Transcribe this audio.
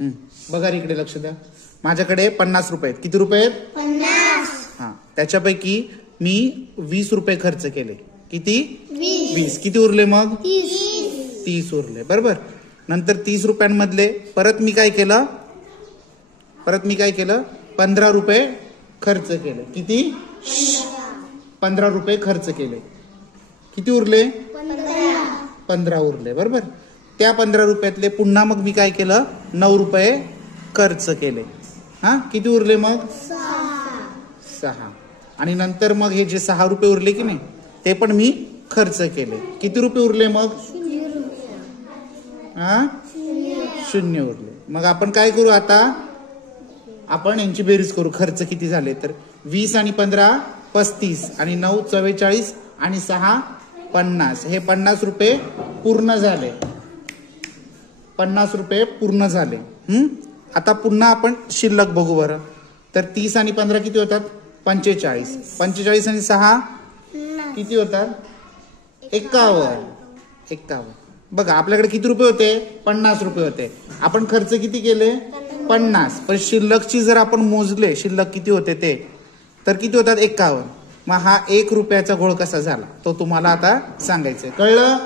बघा इकडे लक्ष द्या. माझ्याकडे 50 रुपये आहेत. किती रुपये आहेत? 50. हा, त्याच्यापैकी मी 20 रुपये खर्च केले. किती? 20. किती उरले मग? 30 उरले. बरोबर. नंतर 30 रुपयांमधले परत मी काय केलं? 15 रुपये खर्च केले. किती? 15 रुपये खर्च केले. किती उरले? 15 उरले. बरोबर. त्या 15 रुपयातले पुन्हा मग मी काय केलं? 9 रुपये खर्च केले. हा, किती उरले मग? 6. आणि नंतर मग हे जे 6 रुपये उरले की नाही ते पण मी खर्च केले. किती रुपये उरले मग? 0 उरले. मग आपण काय करू आता? आपण यांची बेरीज करू. खर्च किती झाले तर 20 आणि 15 35 आणि 9 44 आणि 6 50. हे 50 रुपये पूर्ण झाले. 50 रुपये पूर्ण झाले. आता पुन्हा आपण शिल्लक बघू बरं. तर 30 आणि 15 किती होतात? 45. 45 आणि 6 किती होतात? 51. बघा आपल्याकडे किती रुपये होते? 50 रुपये होते. आपण खर्च किती केले? 50. पण शिल्लकची जर आपण मोजले शिल्लक किती होते ते तर किती होतात? 51. मग हा 1 रुपयाचा घोळ कसा झाला तो तुम्हाला आता सांगायचंय. कळलं?